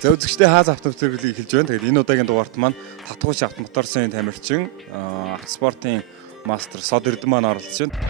За үзэгчдээ хааз автомобилийг эхэлж байна. Тэгээд энэ удаагийн дугаарт маань татгууч автомоторсын тамирчин автоспортын мастер Сод Эрдэнэ маань оролцож байна.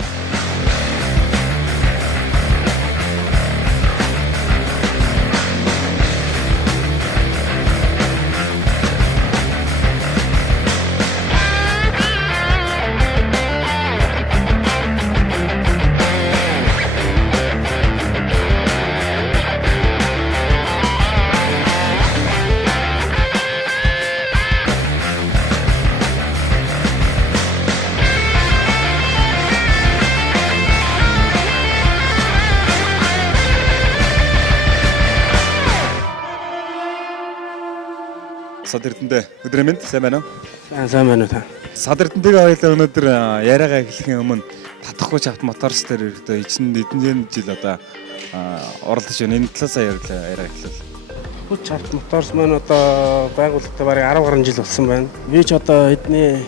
Сод Эрдэнэ өдрөө минь сайн байна уу? Сайн байна уу та. Сод Эрдэнэтэйгээ хоёулаа өнөөдөр яриагаа эхлэхийн өмнө татгууч автомоторс дээр ердөө эдэн жил одоо оролцож байна. Энэ талаас яриагаа эхлэв. Татгууч автомоторс маань одоо байгууллагатай бараг 10 гаруй жил болсон байна. Би ч одоо эдний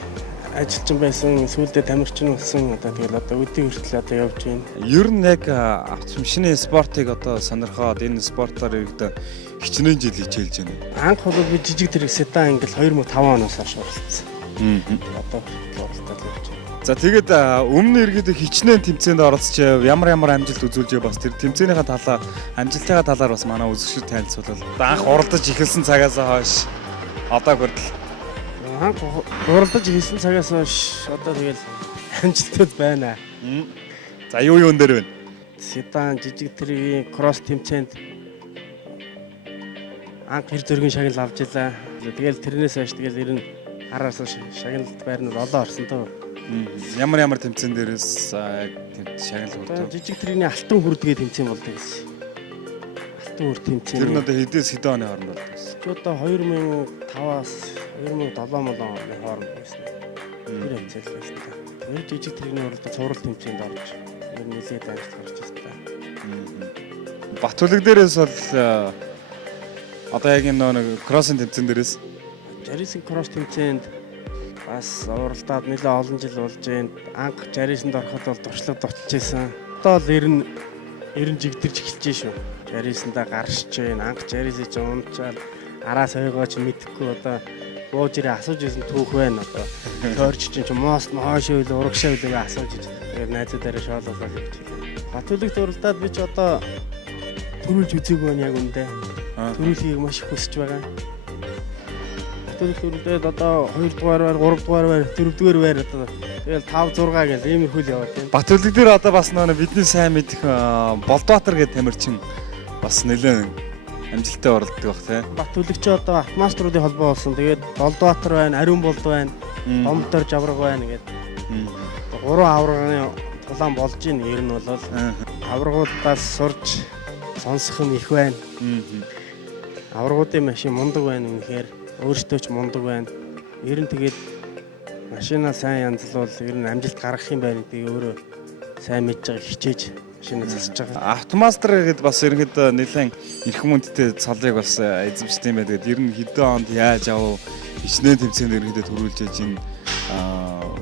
ажилчин байсан, сүүлдээ тамирчин болсон. Одоо тэгэл одоо өдний хүртэл одоо явж байна. Ер нь яг автомашины спортыг одоо сонирхоод энэ спортоор ердөө хичнээн жил хичээлж байна. Анх бол би жижиг тэрэг седан ингээл 2005 оноос хойш оролцсон. Одоо оролцоод явж байна. За тэгээд өмнө иргэд хичнээн тэмцээнд оролцож ямар амжилт үзүүлж бас тэр тэмцээнийхээ талаар амжилтынхаа талаар бас манай үзэгчид танилцуулбал. Анх оролдож эхэлсэн цагаас хойш одоо хүртэл анх оролдож эхэлсэн цагаас хойш одоо тэгэл амжилтууд байна. За юун дээр вэ? Седан жижиг тэрэгийн кросс тэмцээнд анх хэр зөргийн шагнал авч илаа. Тэгэл тэрнээс хойш тэгэл ер нь араас шагналт байрнууд олон орсон тоо. Ямар тэмцээн дээрээс шагнал хүрдэг. Жижиг тэрэгний алтан хүрдгээ тэмцээн болдог гэсэн. Алтан хүрд тэмцээн. Тэр нь одоо хэдээс хэдэн оны хооронд болдог гэсэн. Чи одоо 2005-аас 2007 оны хооронд байсан. Тэр хэмжээл байсан та. Тэр жижиг тэрэгний уралдаан цуврал тэмцээнд орж ер нь нэлээд амжилт гарч ирсэн та. Батүлэг дээрээс бол одоо яг энэ кроссын тэмцээн дээрээс Жарисын кросс тэмцээнд бас уралдаад нэлээд олон жил болж байна. Анх Жарисанд ороход бол туршлага дутж байсан. Одоо л ер нь жигдэрч эхэлж шүү. Жарисандаа гарч байна. Анх Жарисыг ч унчаал араас ойгооч мэдэхгүй одоо бууж ирээ асууж ирсэн түүх байна одоо. Тойрч чинь мост хойшоо ил урагшаа үлээ асууж иж. Тэгээд найзуудаараа шоололоо гэж байна. Батүлэгт уралдаад би ч одоо төрүүлж үзээгүй байна яг үндэ. Төрүүлхийг маш их хүсэж байгаа. Төрүүлээд одоо 2 дугаар байр, 3 дугаар байр, 4 дугаар байр одоо тэгэл 5 6 гэл иймэрхүү л яваад байна. Батүлэг дээр одоо бас бидний сайн мэдэх Болдбаатар гэдэг тамирчин бас нэлээд амжилттай оролддог бах тий. Батүлэг ч одоо автомаструудын холбоо болсон. Тэгээд Болдбаатар байна, Ариун болд байна, Домдор Жавраг байна гэдэг. 3 аврагын тулаан болж ийн ер нь бол аврагуудаас сурж сонсох юм их байна. Аврагуудын машин мундаг байна үнэхээр. Өөртөө ч мундаг байна. Ер нь тэгээд машинаа сайн янзлуул ер нь амжилт гаргах юм байна гэдгийг өөрөө сайн мэдж байгаа хичээж машинаа засаж байгаа. Автомастер гэдэг бас ерөнхийдөө нэлээд их хүндтэй цалыг бас эзэмшдэг юм байна. Тэгээд ер нь хэдэн онд яаж авав хичнээн тэмцээнд ерөнхийдөө төрүүлж яж энэ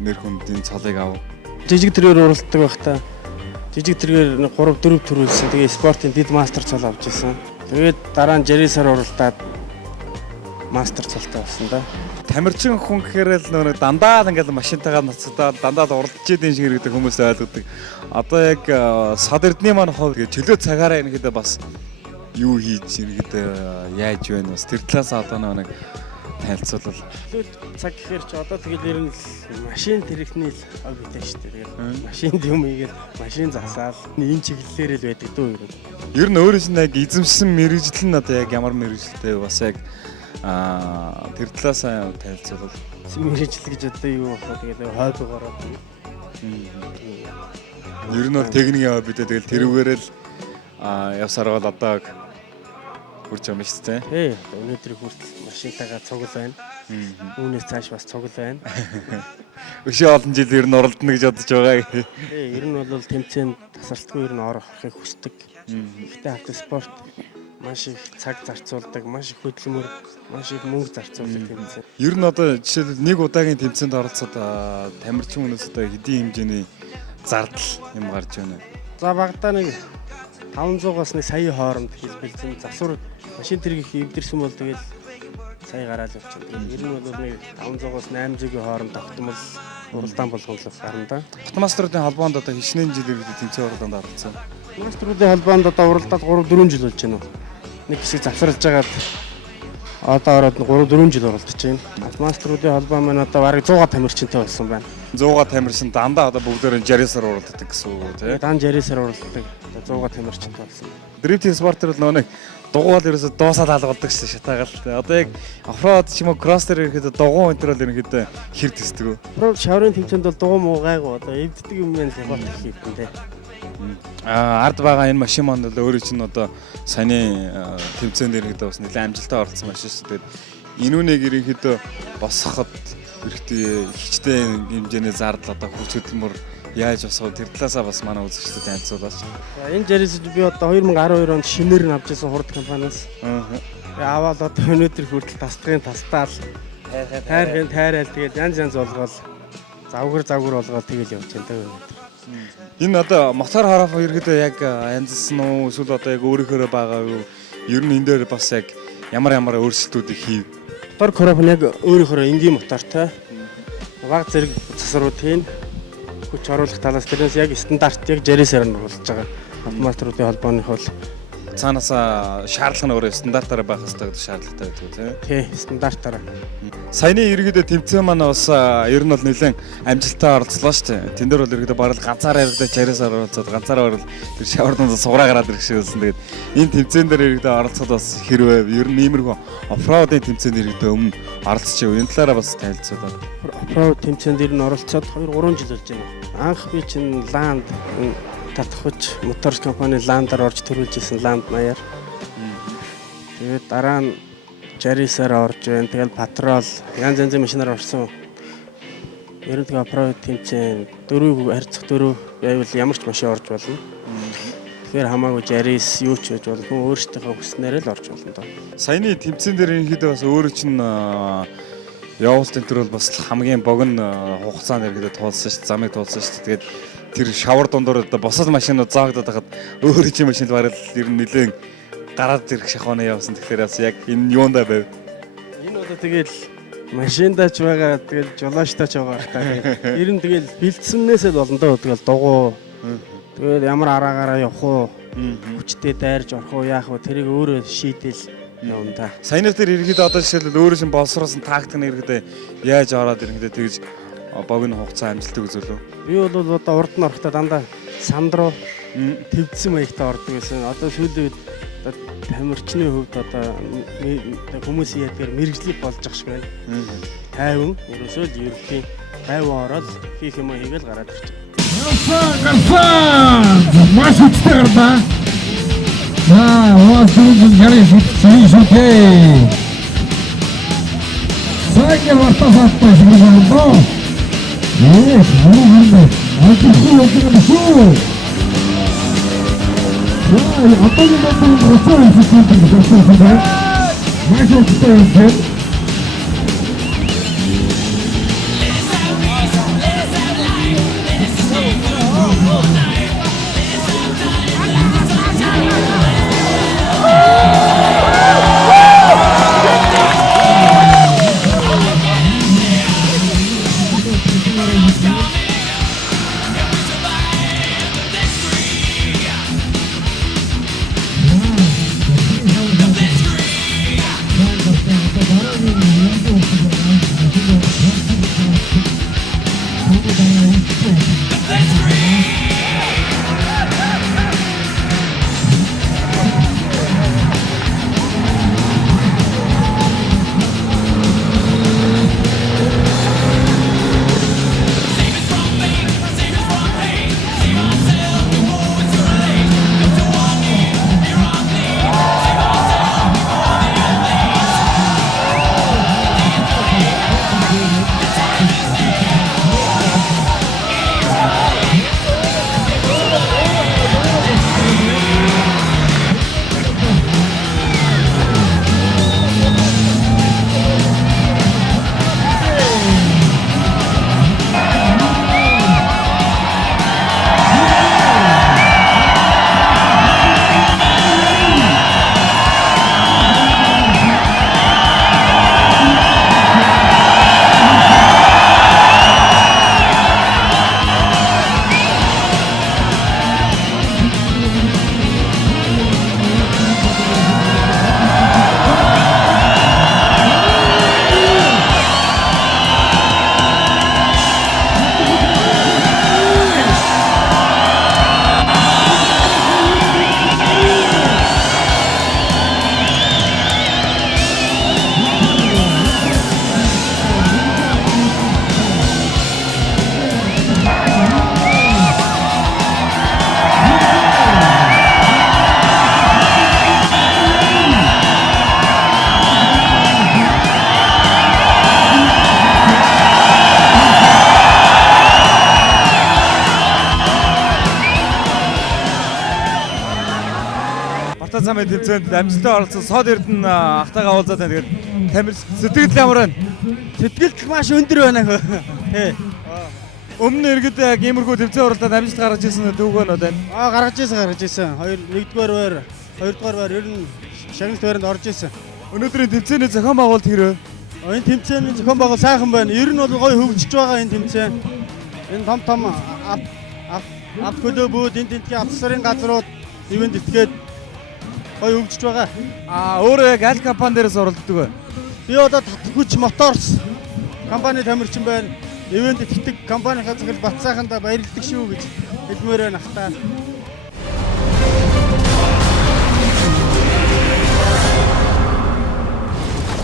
нэр хүндийн цалыг авав. Жижиг тэргээр уралддаг байхдаа жижиг тэргээр 3 4 төрүүлсэн. Тэгээд спортын дид мастер цал авч ирсэн. Тэгээд дараа нь Жарисаар уралдаад мастер цалтай болсон да. Тамирчин хүн гэхээр л дандаа л ингээл машинтайгаа нацдаа дандаа л уралдаж идэв шиг гэдэг хүмүүс ойлгодог. Одоо яг Сод Эрдэнэ маань хувьд чөлөө цагаараа ерөнхийдөө бас юу хийж ерөнхийдөө яаж байна бас тэр талаас одоо нэг танилцуулбал. Чөлөө цаг гэхээр ч одоо тэгэл ер нь машин тэрэгний л объект шүү дээ. Тэгээд машинд юм ийгээд машин засаал энэ чиглэлээр л байдаг дөө ер нь. Ер нь өөрөөс нь яг эзэмшсэн мэрэгжил нь одоо яг ямар мэрэгжилтэй бас яг тэр талаас танилцуулбал. Мэрэгжил гэж одоо юу болохоо тэгээд хойдгоороо. Ер нь бол техникийн хоббитэй тэгэл тэрүүгээр л явсаар бол одоо хүрч байгаа юм шүү дээ. Тий, өнөөдрийг хүртэл машинтайгаа цугл байна. Үүнээс цааш бас цугл байна. Өшөө олон жил ер нь оролдоно гэж бодож байгаа. Тий, ер нь бол тэмцээнд тасралтгүй ер нь орохыг хүсдэг. Гэхдээ автоспорт маш их цаг зарцуулдаг, маш их хөдөлмөр, маш их мөнгө зарцуулдаг тэмцээн. Ер нь одоо жишээлбэл нэг удаагийн тэмцээнд оролцоод тамирчин хүмүүс одоо хэдийн хэмжээний зардал юм гарч байна. За багадаа нэг 500-аас 1 сая хооронд хэлбэлзэн засвар Машин тэрэг их эвдэрсэн бол тэгэл сая гараад явчихна. Ер нь бол нэг 500-аас 800-ийн хооронд тогтмол уралдаан болгоно л гарна да. Автомаструудын холбоонд одоо хичнээн жил иргэдэд тэмцээн уралдаанд оролцсон. Маструудын холбоонд одоо уралдаад 3-4 жил болж байна уу? Нэг хэсэг завсарлаж байгаад одоо ороод 3-4 жил уралдаж байна. Маструудын холбоо маань одоо бараг 100 тамирчинтай болсон байна. 100-га тамирчин дандаа одоо бүгдээрээ 60-аар уралддаг гэсэн үг тий. Дан 60-аар уралддаг. 100 тамирчинтай болсон. Дрифтинг спортер бол нэг дугуйл ерөөсө дуусаад алгаддаг шээ шатаагаал. Одоо яг оффроуд ч юм уу кроссер ирэхэд дугуй өнтер бол ерөнхийдөө хэр төсдөг. Про шаврын тэмцээнд бол дугуй муу гайгүй одоо эвддэг юм байна л яваад их хэвтэн тий. Ард байгаа энэ машин маань бол өөрөө чинь одоо саяны тэмцээнд ерөнхийдөө бас нэлээд амжилттай оролцсон машин шүү. Тэгээд энүүнийг ерөнхийдөө босгоход эрэгтэй хичтэй хэмжээний зардал одоо хүч хөдөлмөр яаж босгох тэр талаасаа бас манай үзэгчдэд танилцуулаач. Энэ жарис би одоо 2012 онд шинээр нь авч ирсэн хурд компаниас. Аваад одоо өнөөдөр хүртэл тасдагын тастаал тайрхын тайраал тэгээд янз болгоол завгар болгоол тэгэл явж байна даа. Энэ одоо мотор хараах ерөөдөө яг янзсан уу эсвэл одоо яг өөрийнхөө байгаа юу? Ер нь энэ дээр бас яг ямар өөрчлөлтүүдийг хийв? Мотор хараах нь яг өөрийнхөө энгийн мотортой. Баг зэрэг засваруудын хүч оруулах талаас тэрнээс яг стандарт яг жарисаар нь болж байгаа. Автоматруудын холбооных бол цаанаас шаардлага нь өөрөө стандартаараа байх хэрэгтэй гэдэг шаардлагатай байдаг тийм. Тий, стандартаараа. Саяны ерөөдөө тэмцээн маань бас ер нь бол нэлээд амжилттай оролцлоо шүү дээ. Тэн дээр бол ерөөдөө бараг ганцаараа ерөөдөө жарисаар оролцоод ганцаараа бол тэр шаврданд суураа гараад ирэх шиг болсон. Тэгээд энэ тэмцээн дээр ерөөдөө оролцоход бас хэрвээ ер нь иймэрхүү оффроудын тэмцээнд ерөөдөө өмнө оролцож байв. Энэ талаараа бас танилцуулаад. Оффроуд тэмцээнд ер нь оролцоод 2-3 жил болж байна. Анх би чинь ланд татхаж моторс компани ландаар орж төрүүлж исэн ланд маяар. Тэгээд дараа нь жарисаар орж байна. Тэгэл патрол янз машинаар орсон. Ер нь тэгээ оффроуд тэмцээн харьцах дөрөв байвал ямар ч машин орж болно. Тэгэхээр хамаагүй жарис юу ч гэж болно. Өөрсдийнхөө хүснээр л орж болно доо. Саяны тэмцээн дээр ерөнхийдөө бас өөрөө чинь явуултын төр бол бас хамгийн богино хугацаанд ерөнхийдөө туулсан шүү дээ. Замыг туулсан шүү дээ. Тэгээд тэр шавар дундуур одоо босод машинууд заагдаад хахад өөрөө чинь машинд барал ер нь нэлээд гараад ирэх шахууны явсан. Тэгэхээр бас яг энэ юундаа байв. Энэ одоо тэгэл машиндаач байгаа тэгэл жолоочтойч байгаа та. Ер нь тэгэл бэлдсэннээсээ болно доо. Тэгэл дугуй. Тэгээд ямар араагаараа явах уу? Хүчтэй дайрж орох уу яах вэ? Тэрийг өөрөө шийдэл явна та. Саяны дээр ерөнхийдөө одоо жишээлбэл өөрөө шин боловсруулсан тактик нь ерөнхийдөө яаж ороод ерөнхийдөө тэгж богино хугацаа амжилттай үзүүлв. Би бол одоо урд нь орохдоо дандаа санд руу твдсэн маягтай ордог байсан. Одоо сүүлийн үед тамирчны хувьд одоо хүмүүсийн ядгаар мэрэгжлийг болж ах шиг байна. Тайван ерөөсөө л ерөнхийн тайван ороод хийх юм хийгээл гараад ирчих. Маш хүчтэй гарна. Вас бүгд ярих шийдээ. Сайхан вартасаад байна. Yes, мөрөнд. Альхиул шүү. Яа, атомын процесс хийх маш хүчтэй юм. Ардаа цамын тэмцээнд амжилттай оролцсон Сод Эрдэнэ ахтайгаа уулзаад байна. Тэгээд тамир сэтгэл ямар байна? Сэтгэл маш өндөр байна хөө. Тий. Өмнө иргэд яг иймэрхүү тэмцээн оролдоод амжилт гаргаж ирсэн түүгөөнүүд байна. Гаргаж ирсэн. Нэгдүгээр байр, хоёрдугаар байр ер нь шагналт байранд орж ирсэн. Өнөөдрийн тэмцээний зохион байгуулалт хэрэг. Энэ тэмцээний зохион байгуулалт сайхан байна. Ер нь бол гоё хөгжиж байгаа энэ тэмцээн. Энэ том авт клубүүд, энэ тентгийн авцсарын газрууд ивент итгээд гоё хөгжиж байгаа. Өөрөө яг аль компани дээрээс оролддог вэ? Би одоо Татгүч Моторс компани тамирчин байна. Ивент итгэдэг компанийнхаа захирал Бат сайханд баярлалдаг шүү гэж хэлмээр байна ахтаа.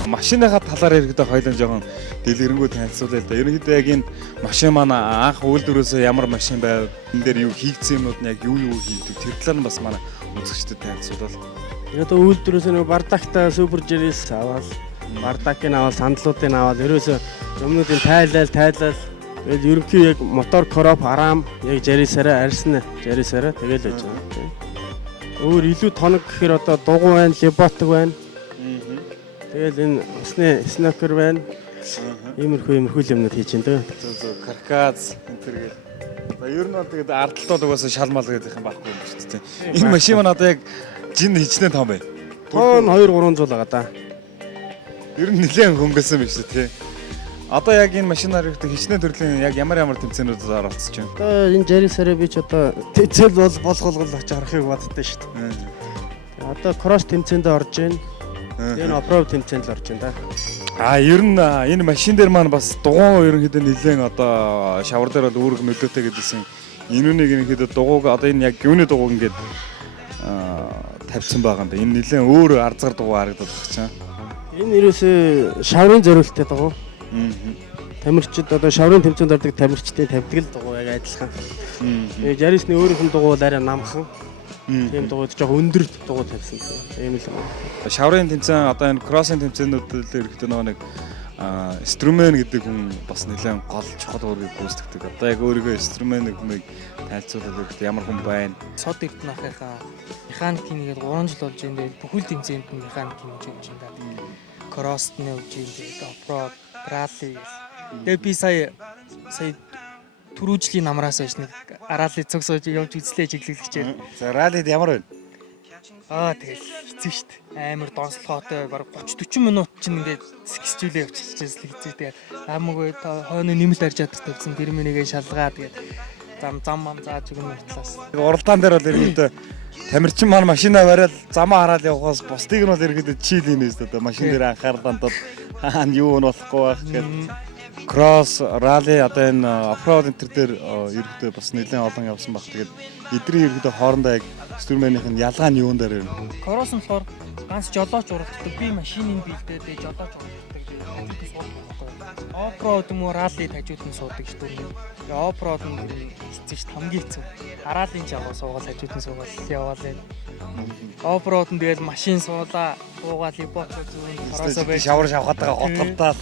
Машиныхаа талаар иргэдэд хоёлын жоохон дэлгэрэнгүй танилцуулъя л да. Ерөнхийдөө яг энэ машин маань анх үйлдвэрөөсөө ямар машин байв, энэ дээр юу хийгдсэн юмнууд нь яг юу хийдэг, тэр талаар нь бас манай үзэгчдэд танилцуулбал. Одоо үйлдвэрөөсөө нэг бардагтай супер жирис аваад, бардагыг аваад, сандалуудыг аваад, ерөөсөө юмнуудыг тайлал. Тэгэл ерөнхий яг мотор кроп, арам, яг жарисараа арьсан жарисараа тэгэл байж байгаа. Өөр илүү тоног гэхээр одоо дугуй байна, либотик байна. Тэгэл энэ усны снокер байна. Иймэрхүү юмнууд хийж байна дөө. Зөв каркас энэ төргээл. За ер нь бол тэгээд ардталтууд угаасаа шалмал гэдэг юм байхгүй юм шүү дээ. Энэ машин маань одоо яг жин хичнээн том бай. Тон 2-300 байгаа да. Ер нь нэлээд хөнгөсөн биш үү те. Одоо яг энэ машинаар ихтэй хичнээн төрлийн яг ямар тэмцээнүүдэд оролцож байна. Одоо энэ жарисараа би ч одоо тэмцэл бол болгож харахыг боддоо шүү дээ. Одоо кросс тэмцээнд орж байна. Энэ оффроуд тэмцээнд л орж байна да. Ер нь энэ машин дээр маань бас дугуй ерөнхийдөө нэлээд одоо шавар дээр бол үүрэг нөлөөтэй гэдсэн. Энүүнийг ерөнхийдөө дугуйг одоо энэ яг юуны дугуй ингээд тавьсан байгаа юм да. Энэ нэлээд өөр арзгаар дугуй харагдаад байна чаа. Энэ ерөөсөө шаврын зориулттай дугуй. Тамирчид одоо шаврын тэмцээнд ордог тамирчдын тавьдаг л дугуй яг адилхан. Жарисны өөрийнх нь дугуй арай намхан. Тийм дугуйд жоох өндөр дугуй тавьсан. Тийм л байна. Шаврын тэмцээн одоо энэ кроссын тэмцээнүүд дээр ихтэй нэг инструмент гэдэг хүн бас нэлээд гол чухал үүргийг гүйцэтгэдэг. Одоо яг өөрийнхөө инструмент нэг тайлцуулаад ихтэй ямар хүн байна. Сод Эрдэнэ ахыхаа механикийн нэгээд 3 жил болж энэ бүхэл тэмцээнд нь механикийн хийж байна да. Кросст нь явж байна. Оффроуд, ралли. Тэгээ би сая түрүүжлийн намраас байж нэг араалын цог сууж явж үзлээ чиглэлгчээр. За раллид ямар байна? Тэгэл хэцүү шүү дээ. Амар донслохоотой баг 30-40 минут чинь ингээд сэгсжүүлээ явчихчихсан л хэцүү. Тэгээд амгүй хойно нэмэлт арж чаддаг тавьсан гэрмэнийгээ шалгаа тэгээд зам зааж өгнө талаас. Уралдаан дээр бол ерөнхийдөө тамирчин маань машинаа бариад замаа хараад явахаас бусдыг нь бол ерөнхийдөө чийл юм шүү дээ. Машин дээр анхаарал хандаад хаана юу нь болохгүй байх гэдэг. Кросс, ралли одоо энэ оффроуд энэ төр дээр ерөнхийдөө бас нэлээд олон явсан баг. Тэгээд эдний ерөнхийдөө хоорондоо яг стурменийх нь ялгаа нь юунд дээр вэ? Кросс нь болохоор ганц жолооч уралддаг. Би машиныг бэлдээд жолооч уралддаг. Хажууд суудаг байхгүй. Оффроуд юм уу ралли хажууд нь суудаг шүү дээ. Оффроуд нь хэцүү шүү хамгийн хэцүү. Хараалын жагуу суугаад хажууд нь суугаад яваал байна. Оффроуд нь тэгэл машин суулаа, буугаад либот зүүн хороосоо байж шавар шавхаад байгаа готгодаад.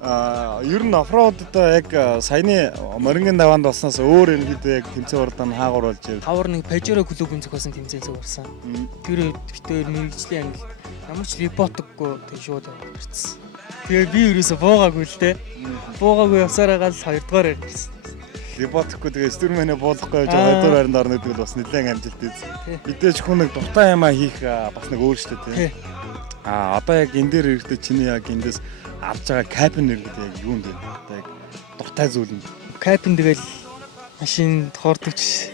Ер нь оффроудд яг саяны морингийн даваанд болсноос өөр ерөнхийдөө яг тэмцээн уралдаан хаагур болж байна. Хавар нэг Pajero клубын зохиосон тэмцээн зурсан. Тэр битээр мэрэгжлийн ангилд ямар ч либотггүй тэг шууд гарцсан. Тэгээ би ерөөсө буугаагүй л те. Буугаагүй явсараа гал 2 дугаар ирсэн. Либотггүй тэгээ стурменээ буулахгүй явж 2 дугаар байранд орно гэдэг бол бас нэлээд амжилт ийсэн. Мэдээж хүн нэг дуртай юмаа хийх бас нэг өөр шүү дээ. Одоо яг энэ дээр ирэхдээ чиний яг эндээс авч байгаа капин нэргээд яг юунд вэ? Одоо яг дуртай зүйл нь. Капин тэгэл машин хоордогч.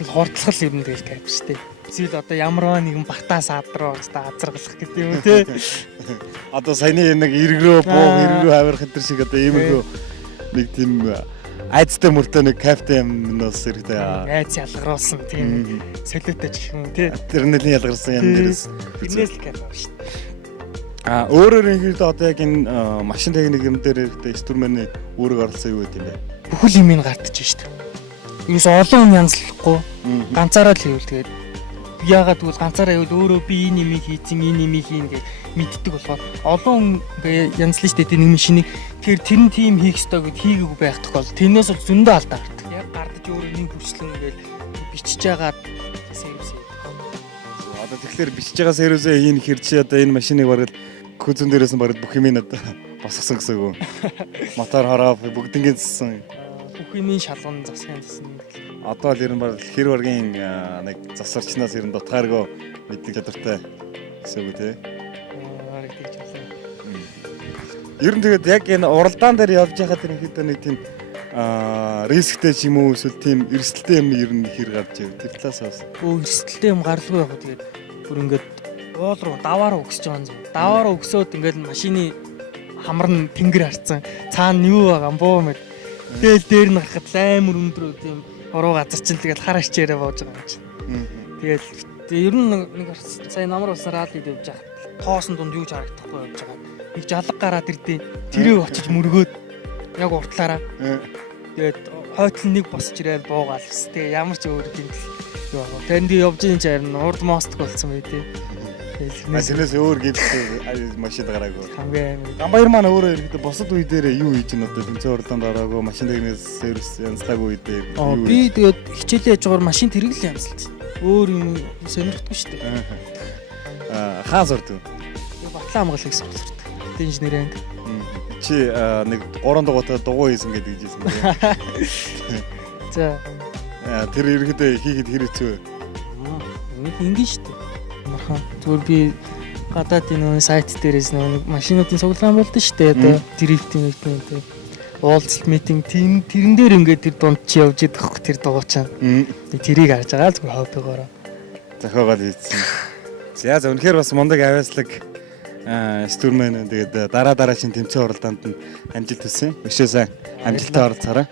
Хордлох л юм тэгэл кап штэ. Эсвэл одоо ямарваа нэгэн батаас адраа өстой азаргалах гэдэг юм те. Одоо саяны нэг эргрөө буу авирах энэ шиг одоо иймэрхүү нэг тийм айцтай мөртөө нэг каптай юмнаас хэрэгтэй. Айц ялгаруулсан тийм солиотой ч юм те. Тэр нэлийн ялгарсан юм дээрээс. Тэрнээс л кап штэ. Өөрөөр хэлбэл одоо яг энэ машин техник юм дээр хэрэгтэй стурмений үүрэг оролцсон юу гэдэг юм бэ? Бүхэл юм ин гардаж байна шүү дээ. Юус олон хүн янзлахгүй ганцаараа л хийвэл тэгээд яагаад гэвэл ганцаараа хийвэл өөрөө би энэ юм хийцэн энэ юм хийн гэж мэддэг болохоор олон хүн янзлна шүү дээ нэг машиныг тэр нь тийм хийх ёстой гэд хийгээгүй байх тохиол тэрнээс бол зөндөө алдаа гардаг. Яг гардаж өөрөө нэг хүчлэн ингээд бичиж байгаа Одоо тэгэхээр бичиж байгаа сервисээ хийн хэр чи одоо энэ машиныг бараг күзэн дээрээс нь бараг бүх юм одоо босгосон гэсэн үг. Мотор хороо бүгднийг зассан. Бүх юмын шалган засгийн засна. Одоо л ер нь бараг хэр баргийн нэг засварчнаас ер нь дутгааргүй мэдлэг чадвартай гэсэн үг тий. Бараг тэгж байна. Ер нь тэгээд яг энэ уралдаан дээр явж байхад ерөнхийдөө нэг тийм рисктэй ч юм уу эсвэл тийм эрсдэлтэй юм ер нь хэр гарч ив тэр талаас бас. Эрсдэлтэй юм гарлгүй яг тэгээд бүр ингээд уул руу даваараа өгсөж байгаа юм зү. Даваараа өгсөөд ингээд машины хамар нь тэнгэр харцсан. Цаана юу байгаа юм боо мэд. Тэгэл дээр нь гарахад амар өндөр тийм ороо газар чинь тэгэл хар ачаараа боож байгаа юм чинь. Тэгэл ер нь нэг сая намар уснаар раллид явж байхад тоосон дунд юу ч харагдахгүй явж байгаа. Нэг жалга гараад ирдээ. Тэрийг очиж мөргөөд яг уртлаараа. Тэгээд хойтлон нэг босч ирээд буугаал гэсэн. Тэгээ ямар ч өөр гинтэл юу аа. Тэнд явж байгаа чинь харин урд мост болсон бай тээ. Тэрнээс өөр гинтэл машин гараагүй. Хамгийн Гамбаяр маань өөрөө ирэхдээ босод үе дээр юу хийж ин одоо тэнцээ уралдаанд ороогүй машин дэгнээс сервис янзлаагүй үедээ. би тэгээд хичээлээ яж байгаа машин тэргэл янзлж. Өөр юм сонирхдаггүй шүү дээ. Хаан сурдаг. Батлан хамгаалагч сурдаг. Инженер анги. Чи нэг 3 дугуйтай дугуй хийсэн гэдэг жийсэн тийм. За. Тэр ирэхдээ хийгээд хэрэгцүү. Нэг ингэ шүү дээ. Мархан. Зүгээр би гадаад энэ сайт дээрээс нэг машинуудын цуглаан болдсон шүү дээ. Одоо дрифтинг гэдэг. Уулзалт митинг тэрэн дээр ингээд тэр дунд чи явж идэх тэр дугуйчаа. Тэрийг харж байгаа зүгээр хоббигоороо. Зохиогоод хийсэн. За үнэхээр бас мундаг авиаслаг стурмэн тэгээд дараа шин тэмцээн уралдаанд нь амжилт хүсье. Өшөө сайн амжилттай оролцоорой.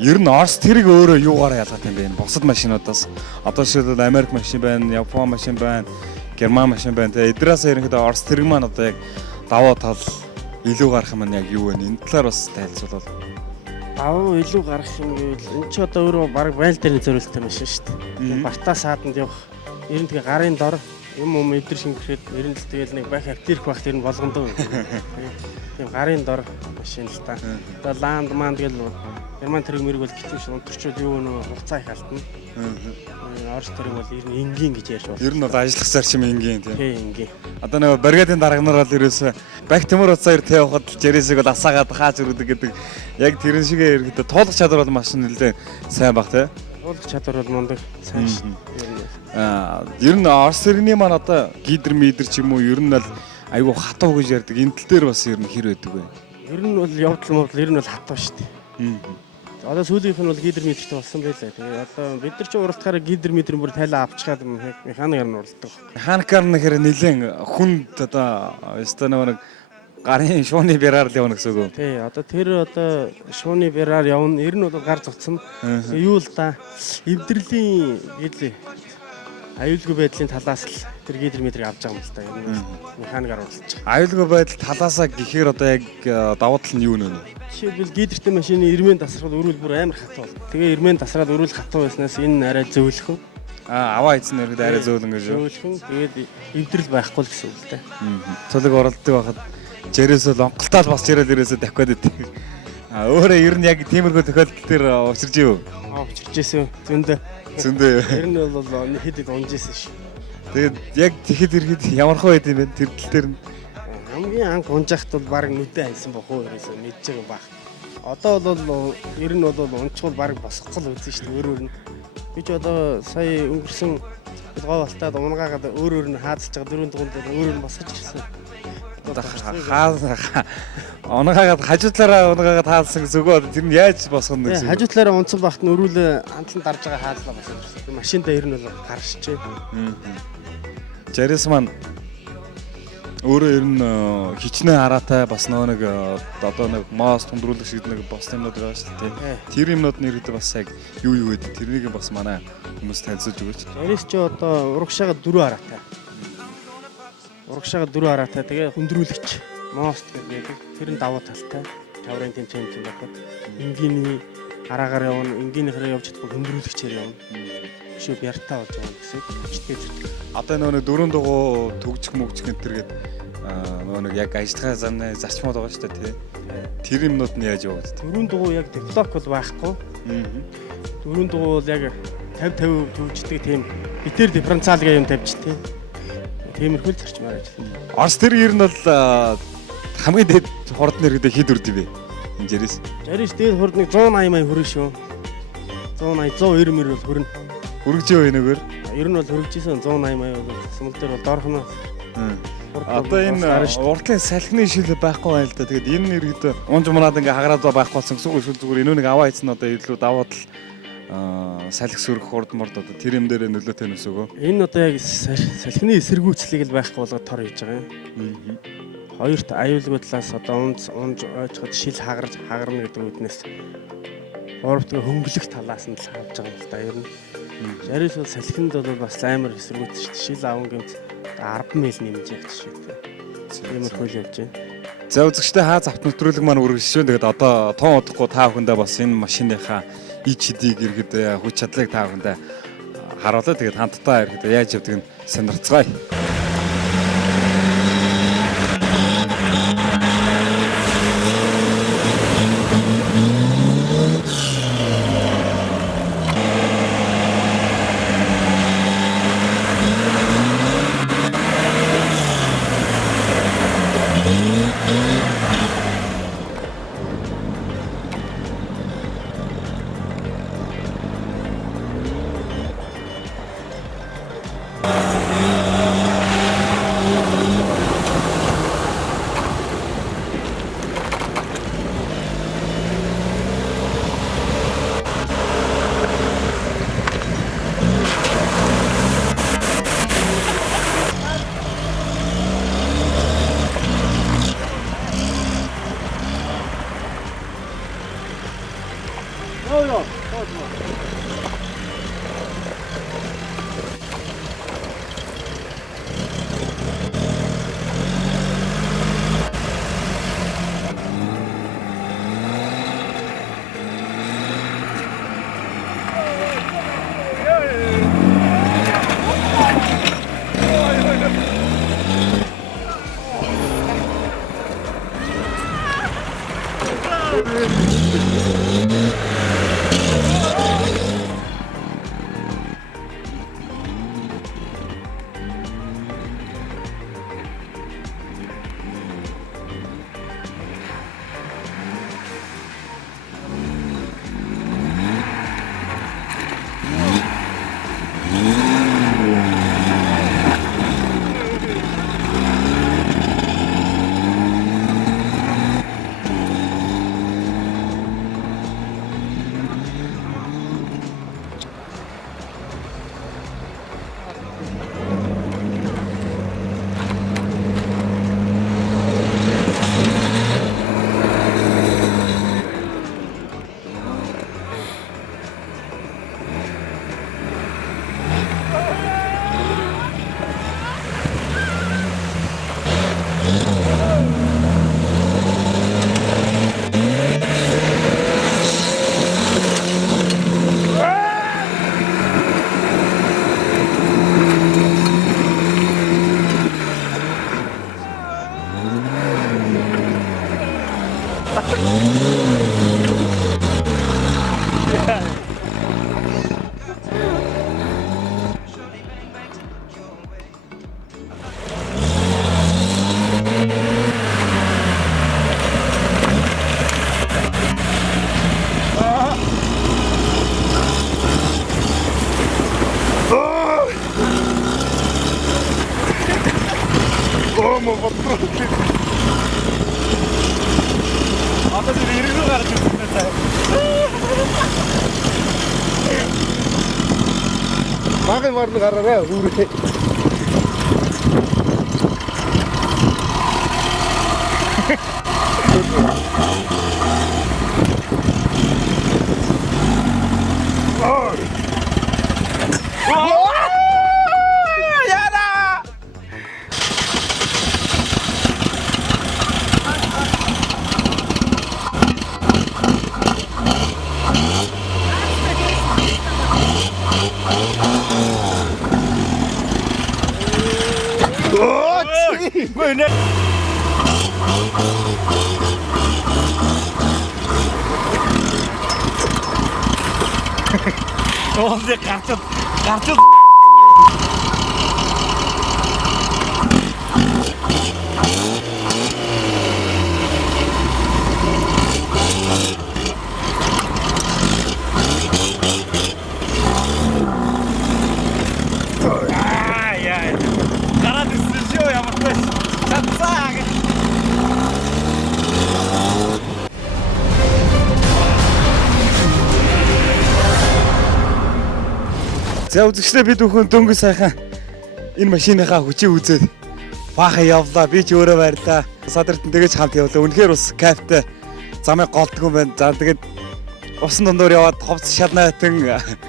Ер нь Орс тэрийг өөрөө юугаараа ялгаатай юм бэ? Бусад машинуудаас одоо жишээлбэл Америк машин байна, Япон машин байна, Герман машин байна. Тэгээ эдрээс ерөнхийдөө Орс тэрэг маань одоо яг давуу тал илүү гарах юм яг юу вэ? Энэ талаар бас тайлбарлал. Давуу илүү гарах юм гэвэл энэ ч одоо өөрөө баг байл дээр зориулттай машин шүү дээ. Бартаа сааданд явах. Ер нь тэгээ гарын дор юм эдэр шингэхэд ер нь л тэгэл нэг бах актирх бах тэр нь болгондоо. Тийм гарын дор машин л та. Одоо ланд маань тэгэл Герман тэрэг мэрэг бол гитвш унтарчуд юу нөө хугацаа их алдна. Орос тэрэг бол ер нь энгийн гэж ярьж байна. Ер нь бол ажиллах зарчим энгийн тийм. Тийм энгийн. Одоо нэг бригадын дарга нар бол ерөөсөө бах төмөр уцаар тавихад жирээсийг бол асаагаад хааж өргөдөг гэдэг. Яг тэрэн шигээ ерөөдөө туулах чадвар бол маш нэлээд сайн баг тийм. Туулах чадвар бол мундаг сайн шүү. Ер нь Орос тэрэгний маань одоо гидр мидер ч юм уу ер нь бол айгүй хатуу гэж ярьдаг. Энэ тал дээр бас ер нь хэр байдаг вэ? Ер нь бол явдал мовдал ер нь бол хатуу шүү дээ. Одоо сүүлийнх нь бол гидр метртэй болсон байлаа. Тэгээ одоо бид нар ч уралдахаараа гидр метрийн бүр тайлаа авчгаад механикаар нь уралдаг. Механикаар нь хэрэг нэлээд хүнд одоо өстөө нэг гарын шууны бяраар л явна гэсэн үг. Тий, одоо тэр одоо шууны бяраар явна. Ер нь бол гар цуцсан. Юу л да эвдэрлийн гэлээ аюулгүй байдлын талаас л тэр гидр метрийг авч байгаа юм л та. Ер нь механикаар уралдаж байгаа. Аюулгүй байдал талаасаа гэхээр одоо яг давуу тал нь юу нэ? Жишээлбэл гидртэй машины ирмэн тасрахад өрүүл бүр амар хатуу бол. Тэгээ ирмэн тасраад өрүүл хатуу байснаас энэ арай зөөлхөн. Аваа эзэн нэрхэд арай зөөлөн гэж юу? Зөөлхөн. Тэгээд эвдрэл байхгүй л гэсэн үг л дээ. Цолог оролддог байхад жирээсөө лонголтаал бас жирэл ирээсээ давхиад идэв. Өөрөө ер нь яг тиймэрхүү тохиолдол төр учирж юу? Учирж ийсэн зөндөө. Ер нь бол хэд унжижсэн ш. Тэгээд яг тэгэхэд ирэхэд ямархуу байд юм бэ тэр тал дээр нь? Хамгийн анх унжахт бол баг нүдэ хайсан бохоо ерөөсөө мэдж байгаа баг. Одоо бол ер нь бол унчвал баг босгох л үзэн шүү дээ өөрөөр нь. Би ч одоо сая өнгөрсөн гоо балтаад унгаагаад өөрөөр нь хаацж байгаа 4 дугуйнд өөрөөр нь босгож ирсэн. Унгаагаад хажуудлаараа унгаагаад хаалсан гэсэн үг. Тэр нь яаж босгоно гэсэн. Хажуудлаараа унцсан багт нь өрүүл хандлан дарж байгаа хааллаа босгож ирсэн. Машиндаа ер нь бол гаршчээ. Жарис маань өөрөө ер нь хичнээн хараатай бас нэг одоо нэг маас тундруулагч гэдэг нэг бос юмнууд байгаа шүү дээ. Тэр юмнууд нэрээд бас яг юу гэдэг тэрнийг бас манай хүмүүс танилцуулж өгөөч. Жарис ч одоо урагшаага 4 хараатай. Урагшаага 4 хараатай. Тэгээ хөндрүүлэгч мост гэдэг. Тэр нь давуу талтай. Таврын тэмцээнд юм байна. Энгийний араагаар явна, энгийнийхээ явж чадахгүй хөндрүүлэгчээр явна. Шүү бяртаа болж байгаа гэсэн. Өчтөө зүтг. Одоо нөгөө дөрөв дугуй төгжих мөгжих энэ төр гээд нөгөө нэг яг ажиллахаа замны зарчмууд байгаа шүү дээ тий. Тэр юмнууд нь яаж яваад тий. Дөрөв дугуй яг дедлок бол байхгүй. Дөрөв дугуй бол яг 50-50 төгждөг тийм битэр дифференциалга юм тавьж тий. Тиймэрхүү зарчмаар ажиллана. Орс тэр ер нь бол хамгийн дээд хурд нэр гэдэг хэд үрд вэ? Энэ Жарис. Жарис дээд хурд нэг 180 мая хүрэн шүү. 180 190 мөр бол хүрнэ. Хүргэж яваа нэгээр. Ер нь бол хүргэжсэн 180 мая бол смол дээр бол доорхоно. Одоо энэ уртлын салхины шил байхгүй байл да. Тэгээд энэ нэргээд унж мунаад ингээ хагараад байхгүй болсон гэсэн үг шүү. Зүгээр энүүнийг аваа ийцэн одоо илүү даваад л салхи сөрөх хурд мурд одоо тэр юм дээр нөлөөтэй нүсөөгөө. Энэ одоо яг салхины эсэргүүцлийг л байхгүй болгоод тор хийж байгаа юм. Хоёрт аюулгүй талаас одоо унж ойчход шил хагарна гэдэг үднээс гуравт хөнгөлөх талаас нь л хааж байгаа юм л да. Ер нь Жарис бол салхинд бол бас амар эсэргүүц шүү дээ. Шил аван гэмт 10 мил нэмж ягч шүү дээ. Тиймэрхүү л явж байна. За үзэгчтэй хаа завт нэвтрүүлэг маань үргэлжлэн тэгээд одоо тоон удахгүй та бүхэндээ бас энэ машиныхаа ичдийг иргэд хүч чадлыг та бүхэндээ харуулъя. Тэгээд хамтдаа иргэд яаж явдаг нь сонирцгаая. Одоо тэр иргэн гарч ирсэн байна. Багын марны гараарай үүрээ. Уулыг гарчаад гараад ирсэн шүү ямар ч байсан. Цацаа гэж. За үзэгчдээ бид бүхэн дөнгөж сайхан энэ машиныхаа хүчийг үзээд баахан явлаа. Би ч өөрөө баярлаа. Садртан тэгэж хамт явлаа. Үнэхээр бас кайфтай. Замыг голдгүй байна. За тэгээд усан дундуур яваад ховц шалнаатан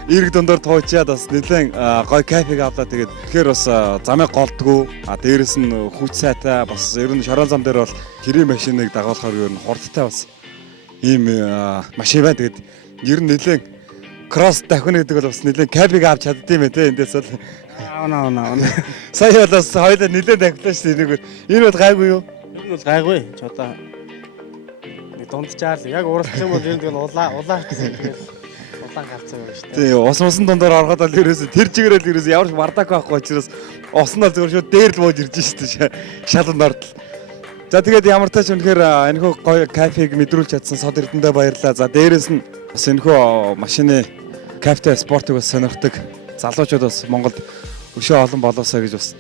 эрг дундуур туучаад бас нэлээд гоё кайфыг авлаа. Тэгээд тэгэхээр бас замыг голдгүй. Дээрэс нь хүч сайтай бас ер нь шорон зам дээр бол хэрийн машиныг дагуулахаар ер нь хурдтай бас ийм машин байна. Тэгээд ер нь нэлээд кросс давхин гэдэг бол бас нэлээд кайфыг авч чаддсан юм те эндээс бол Аавна. сая бол бас хоёлаа нэлээд давхлаа шүү дээ энэ бол гайгүй юу? Ер нь бол гайгүй. Ч одоо дундчаал яг уралдах юм бол ер нь улаар гэсэн тэгэл улаан гарцаа байна шүү дээ. Тий усан дундор ороход бол ерөөсө тэр чигээрэл ерөөсө ямар ч бардак байхгүй учраас усан бол зөвхөн шууд дээр л бууж ирж шүү дээ шаланд ортол. За тэгээд ямар тач үнэхээр энэхүү гоё кайфыг мэдрүүлж чадсан сод эрдэндээ баярлалаа. За дээрэс нь бас энэхүү машины кайфтай спортыг бас сонирхдаг залуучууд бас Монголд өшөө олон болоосоо гэж бас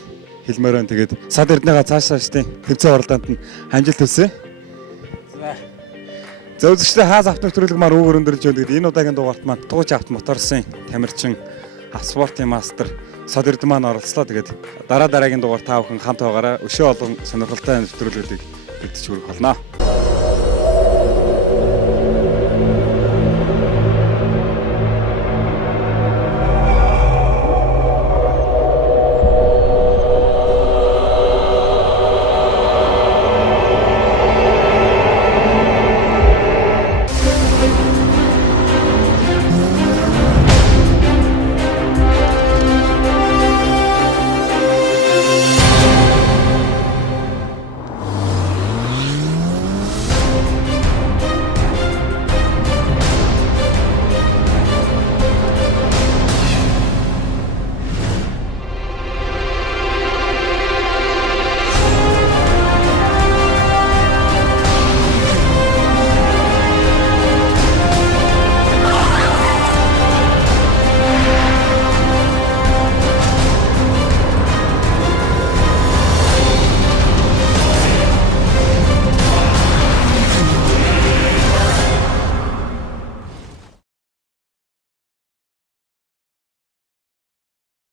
хэлмээр байна. Тэгээд сод эрдэнийгаа цаашаашдын тэмцээн оролдоонд нь амжилт хүсье. За үзэгчдээ хаас автонэвтрүүлэг маань үүгээр өндөрлж байна. Тэгээд энэ удаагийн дугаарт маань Тууч авто моторсын тамирчин спортын мастер сод эрдэн маань оролцлоо. Тэгээд дараагийн дугаар та бүхэн хамт байгаараа өшөө олон сонирхолтой нэвтрүүлгүүдийг бэлдэж хүргэх болно.